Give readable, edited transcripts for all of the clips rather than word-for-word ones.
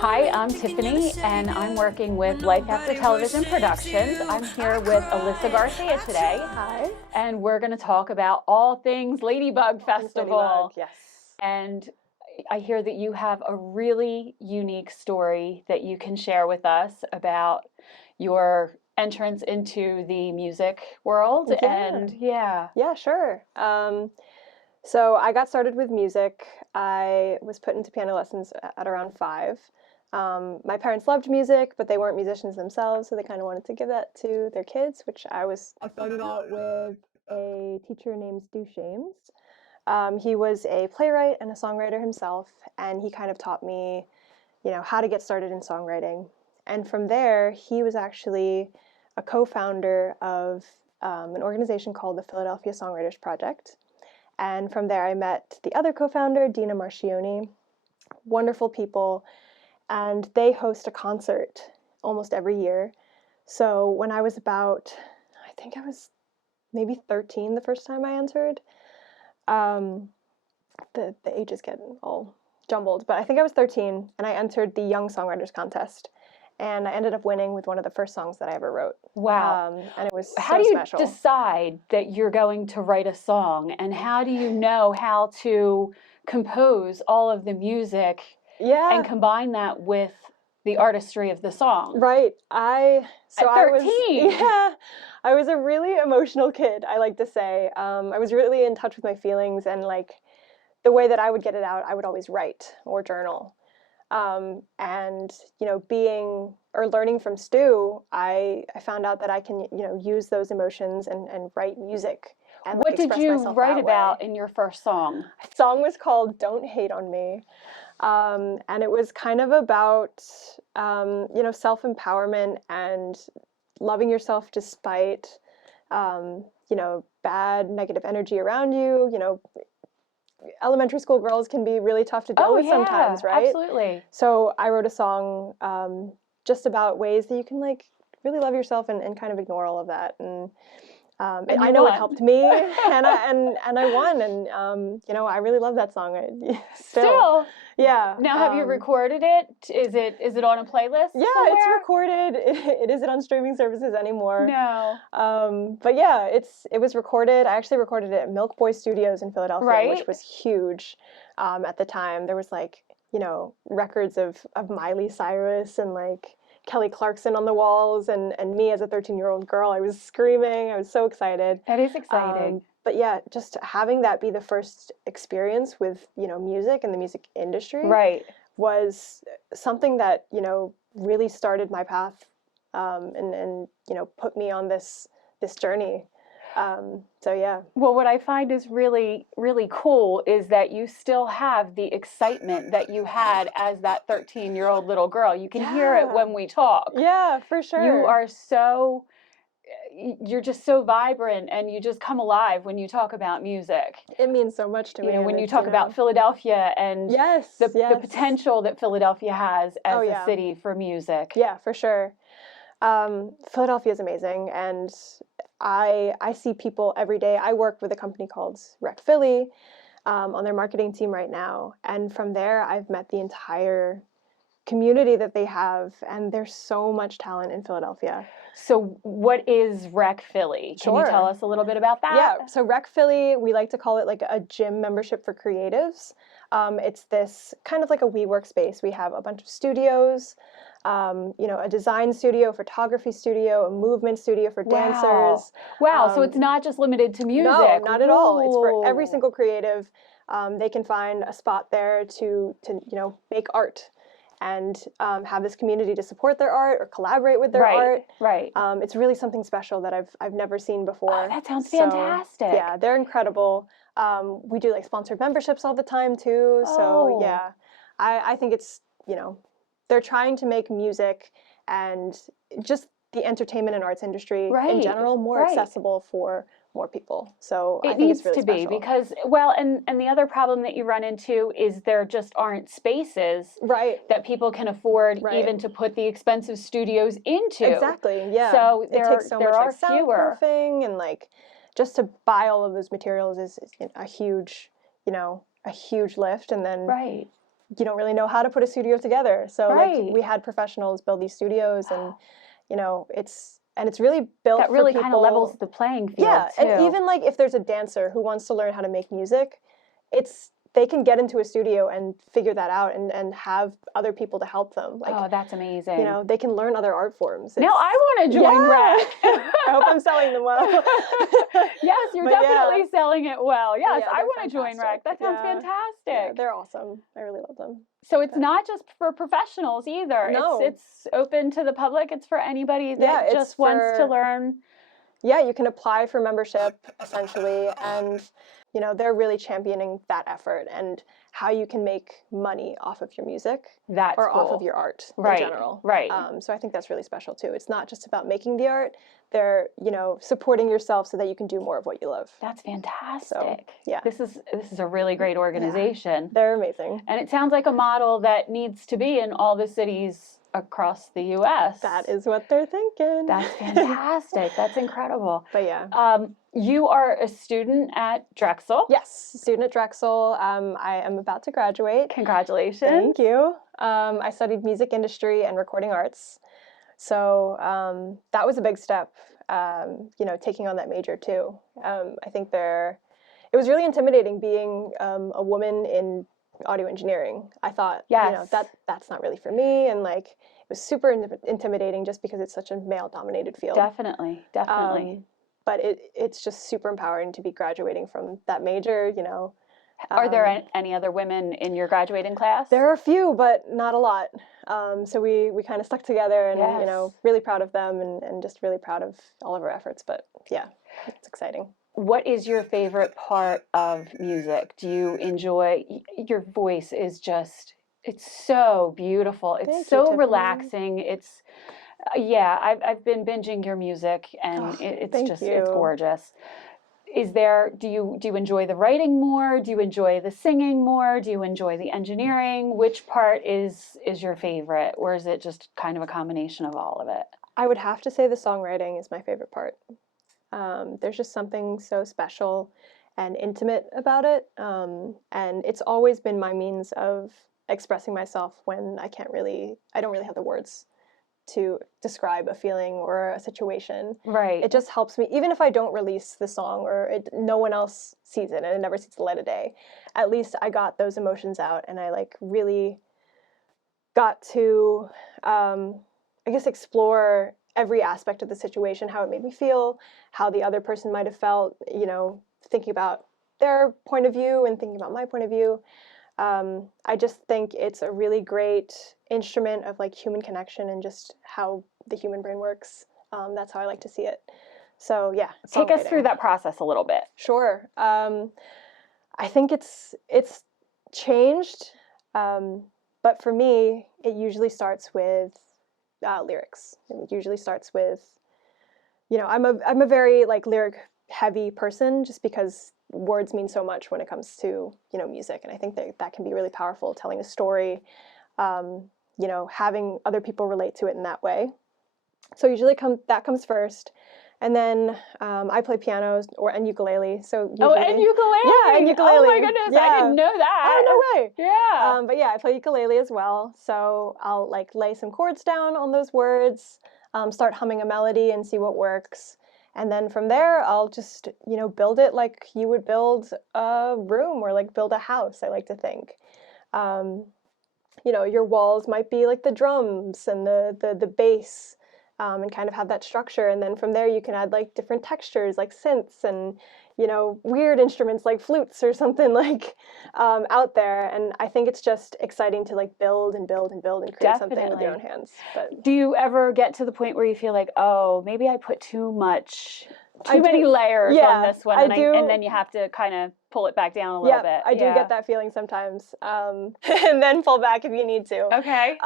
Hi, I'm Tiffany, and I'm working with Life After Television Productions. I'm here with Alyssa Garcia today. Hi. And we're going to talk about all things Ladybug Festival. Ladybug, yes. And I hear that you have a really unique story that you can share with us about your entrance into the music world. Yeah, sure. So I got started with music. I was put into piano lessons at around 5. My parents loved music, but they weren't musicians themselves, so they kind of wanted to give that to their kids, which I started out with a teacher named Stu Shames. He was a playwright and a songwriter himself, and he kind of taught me, how to get started in songwriting. And from there, he was actually a co-founder of an organization called the Philadelphia Songwriters Project. And from there, I met the other co-founder, Dina Marchioni. Wonderful people. And they host a concert almost every year. So when I was I think I was maybe 13 the first time I entered. The ages get all jumbled, but I think I was 13, and I entered the Young Songwriters Contest. And I ended up winning with one of the first songs that I ever wrote. Wow. And it was How do you special. decide that you're going to write a song, and how do you know how to compose all of the music and combine that with the artistry of the song? Right. At 13. I was a really emotional kid, I like to say. I was really in touch with my feelings, and like the way that I would get it out, I would always write or journal. And learning from Stu, I found out that I can, use those emotions and write music. And what did you write about in your first song? The song was called "Don't Hate on Me," and it was kind of about self-empowerment and loving yourself despite bad negative energy around you. Elementary school girls can be really tough to deal with sometimes, right? Absolutely. So I wrote a song just about ways that you can like really love yourself and kind of ignore all of that. And I know it helped me, and I won, and I really love that song. Still, yeah. Now, have you recorded it? Is it on a playlist? Yeah, somewhere? It's recorded. It isn't on streaming services anymore. No. But yeah, it was recorded. I actually recorded it at Milk Boy Studios in Philadelphia, which was huge at the time. There was records of Miley Cyrus and like Kelly Clarkson on the walls, and me as a 13-year-old girl, I was screaming. I was so excited. That is exciting. But yeah, just having that be the first experience with, music and the music industry was something that, really started my path and put me on this journey. So yeah. Well, what I find is really, really cool is that you still have the excitement that you had as that 13-year-old little girl. You can hear it when we talk. Yeah, for sure. You're just so vibrant, and you just come alive when you talk about music. It means so much to me. When you talk about Philadelphia and the potential that Philadelphia has as a city for music. Yeah, for sure. Philadelphia is amazing, and I see people every day. I work with a company called Rec Philly on their marketing team right now, and from there I've met the entire community that they have, and there's so much talent in Philadelphia. So what is Rec Philly? Can you tell us a little bit about that? Yeah, so Rec Philly, we like to call it like a gym membership for creatives. It's this kind of like a WeWork space. We have a bunch of studios, a design studio, photography studio, a movement studio for dancers. Wow, so it's not just limited to music. No, not at all. It's for every single creative. They can find a spot there to make art and have this community to support their art or collaborate with their art. Right. It's really something special that I've never seen before. Oh, that sounds fantastic. Yeah, they're incredible. We do like sponsored memberships all the time too. So yeah, I think it's, they're trying to make music and just the entertainment and arts industry in general more accessible for more people. So I think it's really special. It needs to be, because, and the other problem that you run into is there just aren't spaces that people can afford even to put the expensive studios into. Exactly, yeah. So it takes so much like fewer. soundproofing, and like just to buy all of those materials is a huge, a huge lift, and then right. you don't really know how to put a studio together. So Right. like we had professionals build these studios, and you know, it's really built that really for people. kind of levels the playing field. Yeah, too. and even like if there's a dancer who wants to learn how to make music, they can get into a studio and figure that out, and have other people to help them. Like, oh, that's amazing. You know, they can learn other art forms. Now I want to join RAC. I hope I'm selling them well. Yes, you're definitely selling it well. Yes, yeah, I want to join RAC. That sounds fantastic. Yeah, they're awesome. I really love them. So it's not just for professionals either. No. It's open to the public. It's for anybody that just wants to learn. Yeah, you can apply for membership, essentially, and you know, they're really championing that effort and how you can make money off of your music or off of your art in general. Right. So I think that's really special too. It's not just about making the art. They're, you know, supporting yourself so that you can do more of what you love. That's fantastic. So, yeah. This is a really great organization. Yeah. They're amazing. And it sounds like a model that needs to be in all the cities across the U.S. That is what they're thinking. That's fantastic. That's incredible. But yeah. You are a student at Drexel. Yes, student at Drexel. I am about to graduate. Congratulations. Thank you. I studied music industry and recording arts. So that was a big step, you know, taking on that major too. I think it was really intimidating being a woman in audio engineering. I thought, you know, that's not really for me, and like it was super intimidating just because it's such a male-dominated field. Definitely. But it's just super empowering to be graduating from that major, you know. Are there any other women in your graduating class? There are a few, but not a lot. So we kind of stuck together, and you know, really proud of them, and just really proud of all of our efforts. But yeah, it's exciting. What is your favorite part of music? Do you enjoy, your voice is just, it's so beautiful. It's so relaxing. It's, I've been binging your music, and it's gorgeous. Do you enjoy the writing more? Do you enjoy the singing more? Do you enjoy the engineering? Which part is your favorite, or is it just kind of a combination of all of it? I would have to say the songwriting is my favorite part. There's just something so special and intimate about it, and it's always been my means of expressing myself when I don't really have the words to describe a feeling or a situation. Right. It just helps me, even if I don't release the song or no one else sees it and it never sees the light of day, at least I got those emotions out, and I like really got to, I guess, explore every aspect of the situation, how it made me feel, how the other person might have felt, you know, thinking about their point of view and thinking about my point of view. I just think it's a really great instrument of like human connection and just how the human brain works. That's how I like to see it. So yeah. Take us through that process a little bit. Sure. I think it's changed, but for me, it usually starts with lyrics. It usually starts with, you know, I'm a very like lyric heavy person, just because words mean so much when it comes to, you know, music, and I think that can be really powerful, telling a story, you know, having other people relate to it in that way. So usually that comes first, and then I play piano and ukulele. So usually, and ukulele. Yeah, and ukulele. Oh my goodness, yeah. I didn't know that. Oh, no way. Yeah. But yeah, I play ukulele as well. So I'll like lay some chords down on those words, start humming a melody and see what works. And then from there, I'll just, you know, build it like you would build a room or like build a house, I like to think. You know, your walls might be like the drums and the bass, and kind of have that structure. And then from there, you can add like different textures like synths and, you know, weird instruments like flutes or something like out there. And I think it's just exciting to like build and build and build and create something with your own hands. But do you ever get to the point where you feel like, oh, maybe I put too many layers on this one, and then you have to kind of pull it back down a little bit? I do get that feeling sometimes, and then pull back if you need to. Okay.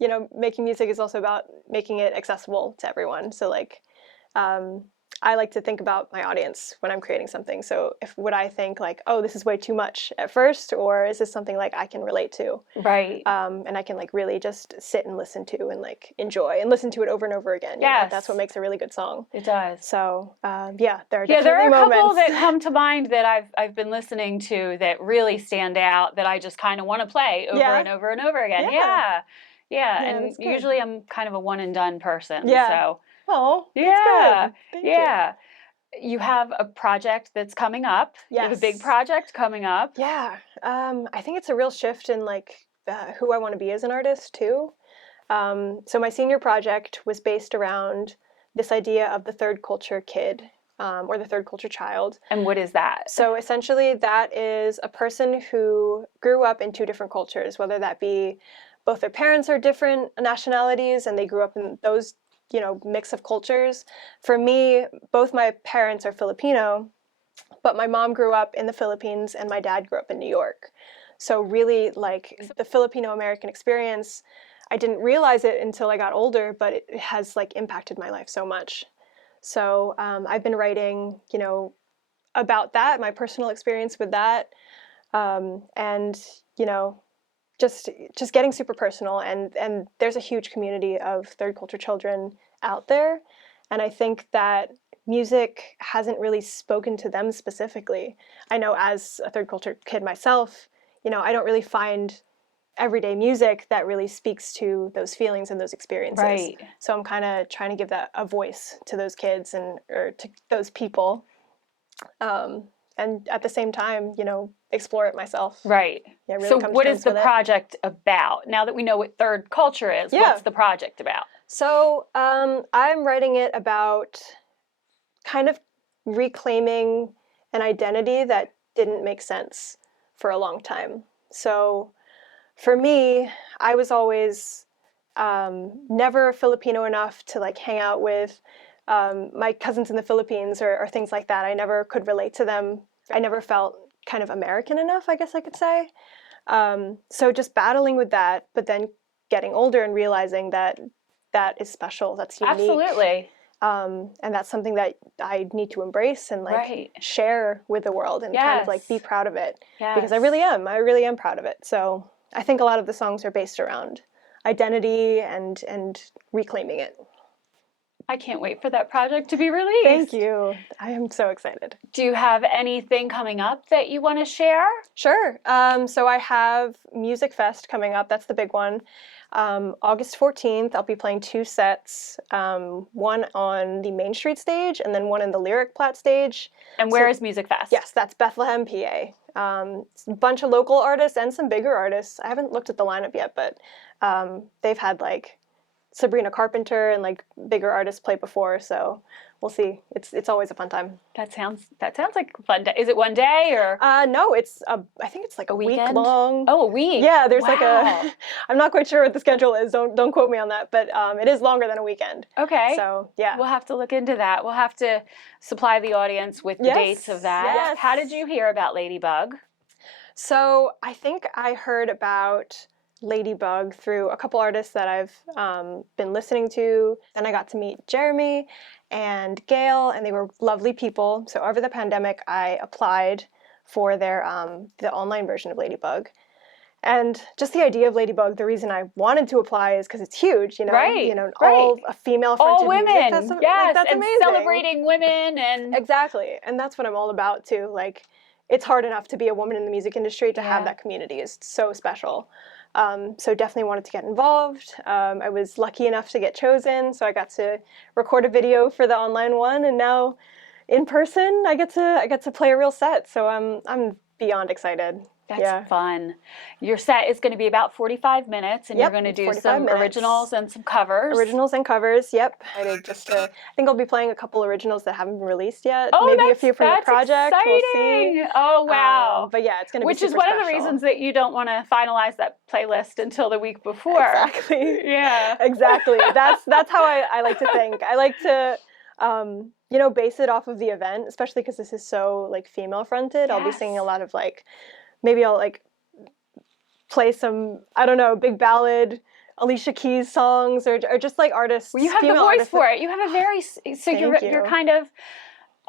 You know, making music is also about making it accessible to everyone. So like, I like to think about my audience when I'm creating something. So would I think like, oh, this is way too much at first, or is this something like I can relate to? Right. And I can like really just sit and listen to and like enjoy and listen to it over and over again. You know? That's what makes a really good song. It does. So there are definitely there are a moments. couple that come to mind that I've been listening to that really stand out that I just kind of want to play over and over and over again. Yeah. And usually I'm kind of a one and done person. Yeah. So. Oh, yeah. Thank you. You have a project that's coming up. Yes. You have a big project coming up. Yeah. I think it's a real shift in like who I want to be as an artist too. So my senior project was based around this idea of the third culture kid, or the third culture child. And what is that? So essentially that is a person who grew up in two different cultures, whether that be both their parents are different nationalities and they grew up in those, mix of cultures. For me, both my parents are Filipino, but my mom grew up in the Philippines and my dad grew up in New York. So really like the Filipino-American experience, I didn't realize it until I got older, but it has like impacted my life so much. So I've been writing, about that, my personal experience with that, and just getting super personal. And there's a huge community of third culture children out there, and I think that music hasn't really spoken to them specifically. I know as a third culture kid myself, I don't really find everyday music that really speaks to those feelings and those experiences. Right. So I'm kind of trying to give that a voice to those kids or to those people. And at the same time, explore it myself. Right. Yeah, really so what is the project about? Now that we know what third culture is, what's the project about? So I'm writing it about kind of reclaiming an identity that didn't make sense for a long time. So for me, I was always never Filipino enough to like hang out with my cousins in the Philippines or things like that. I never could relate to them. I never felt kind of American enough, I guess I could say. So just battling with that, but then getting older and realizing that is special, that's unique. Absolutely. And that's something that I need to embrace and like share with the world and kind of like be proud of it. Because I really am proud of it. So I think a lot of the songs are based around identity and reclaiming it. I can't wait for that project to be released. Thank you. I am so excited. Do you have anything coming up that you want to share? Sure. So I have Music Fest coming up. That's the big one. August 14th, I'll be playing 2 sets, one on the Main Street stage and then one in the Lyric Plat stage. And where is Music Fest? Yes, that's Bethlehem, PA. It's a bunch of local artists and some bigger artists. I haven't looked at the lineup yet, but they've had like Sabrina Carpenter and like bigger artists play before, so we'll see. It's always a fun time. That sounds like a fun day. Is it one day or? No, I think it's like a week long. Oh, a week. Yeah, there's like I'm not quite sure what the schedule is. Don't quote me on that, but it is longer than a weekend. Okay. So yeah, we'll have to look into that. We'll have to supply the audience with the dates of that. Yes. How did you hear about Ladybug? So I think I heard about Ladybug through a couple artists that I've been listening to. Then I got to meet Jeremy and Gail, and they were lovely people. So over the pandemic, I applied for their the online version of Ladybug. And just the idea of Ladybug, the reason I wanted to apply is because it's huge, Right. All a female-fronted all women. music. That's and amazing. Celebrating women and exactly, and that's what I'm all about too. Like, it's hard enough to be a woman in the music industry. To have that community is so special. So definitely wanted to get involved. I was lucky enough to get chosen, so I got to record a video for the online one, and now in person I get to play a real set. So I'm beyond excited. That's fun. Your set is going to be about 45 minutes, and you're going to do some originals and some covers. Originals and covers, yep. I think I'll be playing a couple originals that haven't been released yet. Oh, maybe a few from the project. Exciting. We'll see. Oh, wow. But yeah, it's going to be Which is super one special. of the reasons that you don't want to finalize that playlist until the week before. Exactly. Yeah. Exactly. That's how I like to think. I like to base it off of the event, especially because this is so like female fronted. I'll be singing a lot of like, maybe I'll like play some, I don't know, big ballad Alicia Keys songs or just like artists. Well, you have the voice for it. You have a very, so you're kind of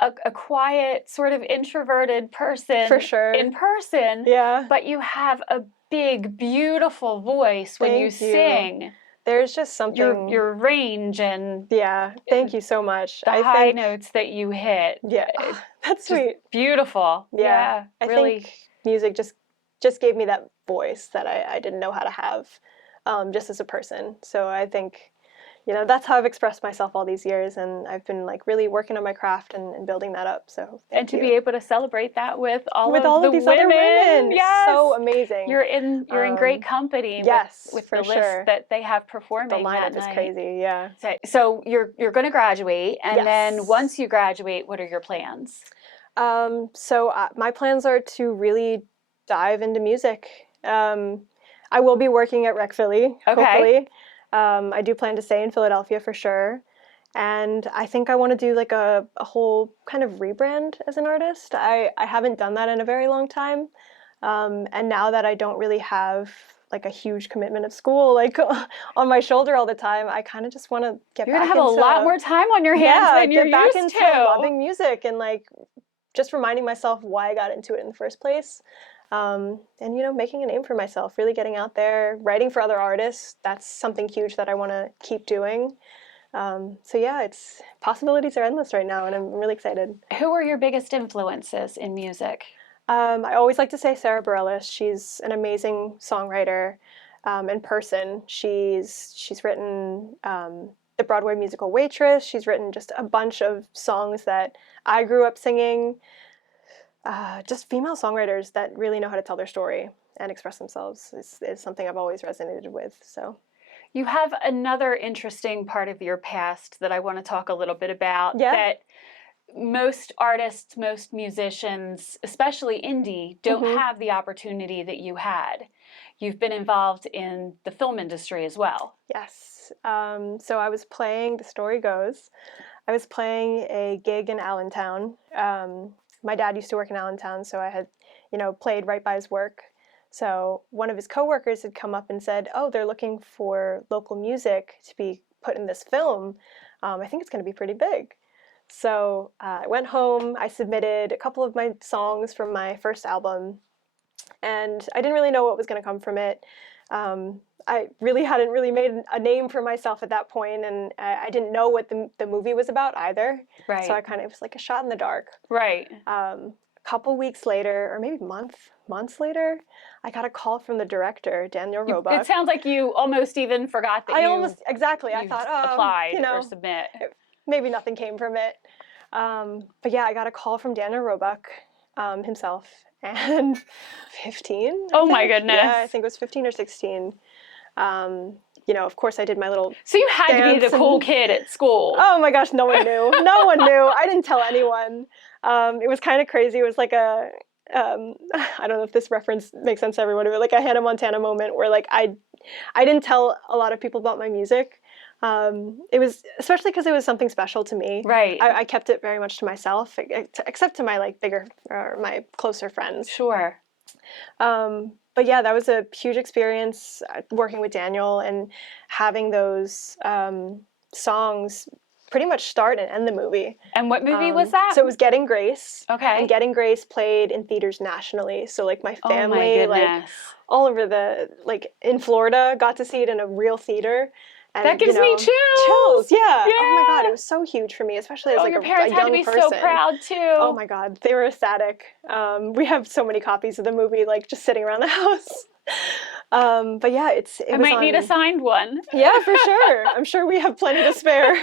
a quiet, sort of introverted person. For sure. In person. Yeah. But you have a big, beautiful voice when you sing. There's just something. Your range and. Yeah. Thank you so much. The high notes that you hit. Yeah. That's sweet. Beautiful. Yeah. I think music just gave me that voice that I didn't know how to have just as a person. So I think, that's how I've expressed myself all these years, and I've been like really working on my craft and building that up. So to be able to celebrate that with all of these women. Other women, yes, so amazing. You're in great company. Yes, with the list that they have performing. The lineup is crazy. Yeah. So you're going to graduate, and then once you graduate, what are your plans? So my plans are to really dive into music. I will be working at Rec Philly. Okay. Hopefully. I do plan to stay in Philadelphia for sure. And I think I want to do like a whole kind of rebrand as an artist. I haven't done that in a very long time. And now that I don't really have like a huge commitment of school like on my shoulder all the time, I kind of just want to get You're back going to have a lot more time on your hands than you're get used back into to. loving music and like just reminding myself why I got into it in the first place. And, making a name for myself, really getting out there, writing for other artists. That's something huge that I want to keep doing. It's possibilities are endless right now, and I'm really excited. Who are your biggest influences in music? I always like to say Sarah Bareilles. She's an amazing songwriter in person. She's written the Broadway musical Waitress. She's written just a bunch of songs that I grew up singing. Just female songwriters that really know how to tell their story and express themselves is something I've always resonated with. So, you have another interesting part of your past that I want to talk a little bit about. Yeah. That most artists, most musicians, especially indie, don't have the opportunity that you had. You've been involved in the film industry as well. Yes. So I was playing, the story goes, I was playing a gig in Allentown. My dad used to work in Allentown, so I had, played right by his work. So one of his coworkers had come up and said, "Oh, they're looking for local music to be put in this film. I think it's going to be pretty big." So I went home, I submitted a couple of my songs from my first album, and I didn't really know what was going to come from it. I really hadn't really made a name for myself at that point, and I didn't know what the movie was about either. Right. So I kind of, it was like a shot in the dark. Right. A couple weeks later, or maybe months later, I got a call from the director, Daniel Roebuck. It sounds like you almost even forgot that I thought, applied or submit. Maybe nothing came from it. But yeah, I got a call from Daniel Roebuck himself, and 15. Oh my goodness. Yeah, I think it was 15 or 16. Of course I did my little So you had to be the cool kid at school. Oh my gosh, no one knew. No one knew. I didn't tell anyone. It was kind of crazy. It was like I don't know if this reference makes sense to everyone, but like a Hannah Montana moment where like I didn't tell a lot of people about my music. It was, especially because it was something special to me. Right. I kept it very much to myself, except to my like bigger or my closer friends. Sure. But yeah, that was a huge experience working with Daniel and having those songs pretty much start and end the movie. And what movie was that? So it was Getting Grace. Okay. And Getting Grace played in theaters nationally. So like my family, like all over in Florida, got to see it in a real theater. And, that gives me chills. Chills, yeah. Oh my God, it was so huge for me, especially as like your a parents young had to be person. so proud too. Oh my God, they were ecstatic. We have so many copies of the movie, like just sitting around the house. But yeah, I might need a signed one. Yeah, for sure. I'm sure we have plenty to spare.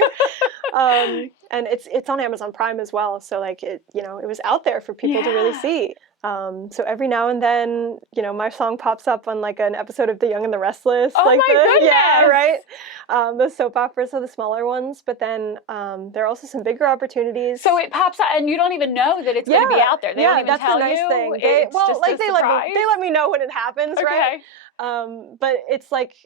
And it's on Amazon Prime as well, so like it was out there for people to really see. So every now and then, my song pops up on like an episode of The Young and the Restless. Oh like my goodness! Yeah, right. The soap operas are the smaller ones, but then there are also some bigger opportunities. So it pops out, and you don't even know that it's going to be out there. They don't even tell you. Yeah, that's the nice thing. It's just a surprise. They let me know when it happens, right? But it's like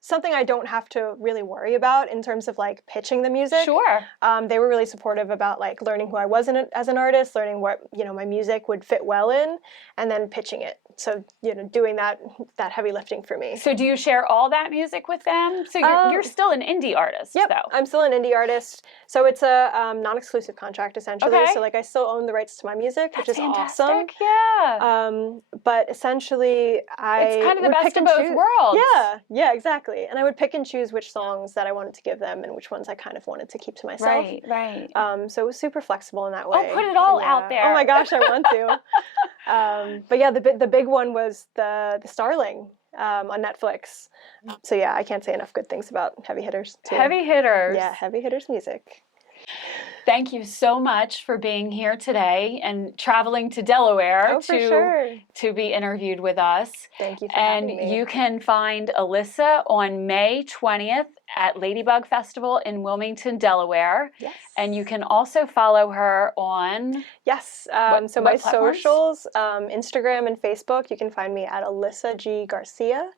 something I don't have to really worry about in terms of like pitching the music. Sure. They were really supportive about like learning who I was as an artist, learning what, you know, my music would fit well in, and then pitching it. So, you know, doing that heavy lifting for me. So do you share all that music with them? So you're still an indie artist, yep, though. I'm still an indie artist. So it's a non-exclusive contract, essentially. Okay. So like I still own the rights to my music, which is fantastic. awesome. Yeah. But essentially it's kind of the best of both worlds. Yeah, exactly. And I would pick and choose which songs that I wanted to give them and which ones I kind of wanted to keep to myself. Right. So it was super flexible in that way. Oh, put it all out there. Oh my gosh, I want to. But yeah, the big one was the Starling on Netflix. So yeah, I can't say enough good things about Heavy Hitters too. Heavy Hitters. Yeah, Heavy Hitters music. Thank you so much for being here today and traveling to Delaware to be interviewed with us. Thank you for having me. And you can find Alyssa on May 20th at Ladybug Festival in Wilmington, Delaware. Yes. And you can also follow her on... Yes. So my socials, Instagram and Facebook, you can find me at Alyssa G. Garcia.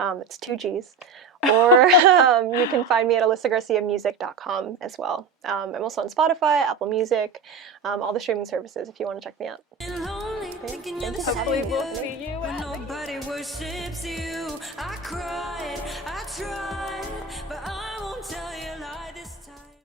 It's 2 G's. Or you can find me at alyssagarciamusic.com as well. I'm also on Spotify, Apple Music, all the streaming services if you want to check me out. Thank you. Hopefully we'll see you at nobody worships you. I cried, I tried, but I won't tell you lies.